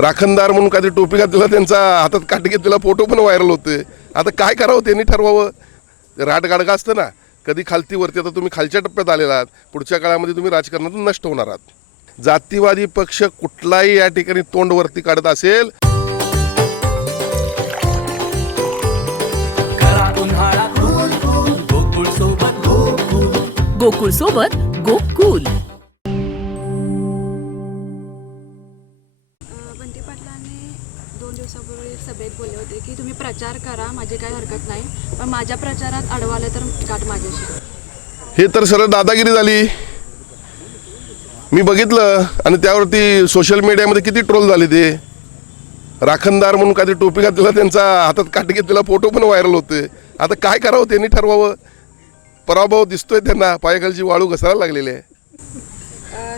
राखणदार म्हणून काहीतरी टोपी घातलेला त्यांचा हातात काठी घेतलेला फोटो पण व्हायरल होते आता काय करावं त्यांनी ठरवावं? ते राट गाडगा असतं ना कधी खालती वरती आता तुम्ही खालच्या टप्प्यात आलेला आहात पुढच्या काळामध्ये तुम्ही राजकारणातून नष्ट होणार आहात. जातीवादी पक्ष कुठलाही या ठिकाणी तोंड वरती काढत असेल. गोकुळ सोबत गोकुळ. पाटलांनी दोन दिवसापूर्वी सभेत बोलले होते की तुम्ही प्रचार करा माझी काही हरकत नाही पण माझ्या प्रचारात अडवालं तर गाठ माझ्याशी. हे तर सरळ दादागिरी झाली. मी बघितलं आणि त्यावरती सोशल मीडियामध्ये किती ट्रोल झाले ते. राखणदार म्हणून काहीतरी टोपी घातलेला त्यांचा हातात काट घेतलेला फोटो पण व्हायरल होते. आता काय करावं त्यांनी ठरवावं? पराभव दिसतोय त्यांना पायाखालची वाळू घसरायला लागलेली आहे.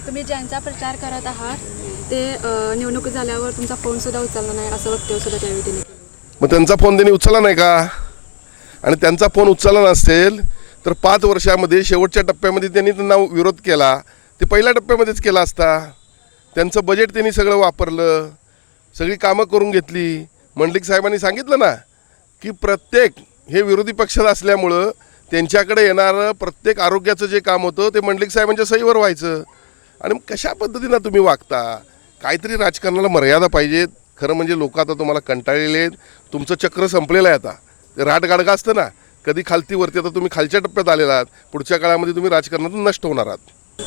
तुम्ही ज्यांचा प्रचार करत आहात ते निवडणूक झाल्यावर तुमचा फोन सुद्धा उचलला नाही असं वक्तव्य सुद्धा त्यावेळी केलं. मग त्यांचा फोन त्यांनी उचलला नाही का? आणि त्यांचा फोन उचलला नसेल तर पाच वर्षामध्ये शेवटच्या टप्प्यामध्ये त्यांनी त्यांना विरोध केला. ते पहिल्या टप्प्यामध्येच केला असता. त्यांचं बजेट त्यांनी सगळं वापरलं सगळी कामं करून घेतली. मंडलिक साहेबांनी सांगितलं ना की प्रत्येक हे विरोधी पक्षात असल्यामुळं त्यांच्याकडे येणारं प्रत्येक आरोग्याचं जे काम होतं ते मंडलिक साहेबांच्या सहीवर व्हायचं. आणि मग कशा पद्धतीनं तुम्ही वागता? काहीतरी राजकारणाला मर्यादा पाहिजेत खरं म्हणजे लोक आता तुम्हाला कंटाळलेले आहेत. तुमचं चक्र संपलेलं आहे आता. ते राट गाडगा असतं ना. कधी खालती वरती आता तुम्ही खालच्या टप्प्यात आलेला आहात. पुढच्या काळामध्ये तुम्ही राजकारणातून नष्ट होणार आहात.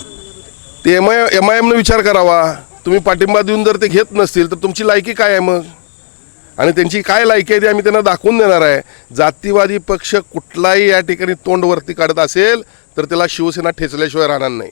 ते एम आय एम आय एमनं विचार करावा. तुम्ही पाठिंबा देऊन जर ते घेत नसतील तर तुमची लायकी काय आहे मग? आणि त्यांची काय लायकी आहे ते आम्ही त्यांना दाखवून देणार आहे. जातीवादी पक्ष कुठलाही या ठिकाणी तोंड वरती काढत असेल तर त्याला शिवसेना ठेचल्याशिवाय राहणार नाही.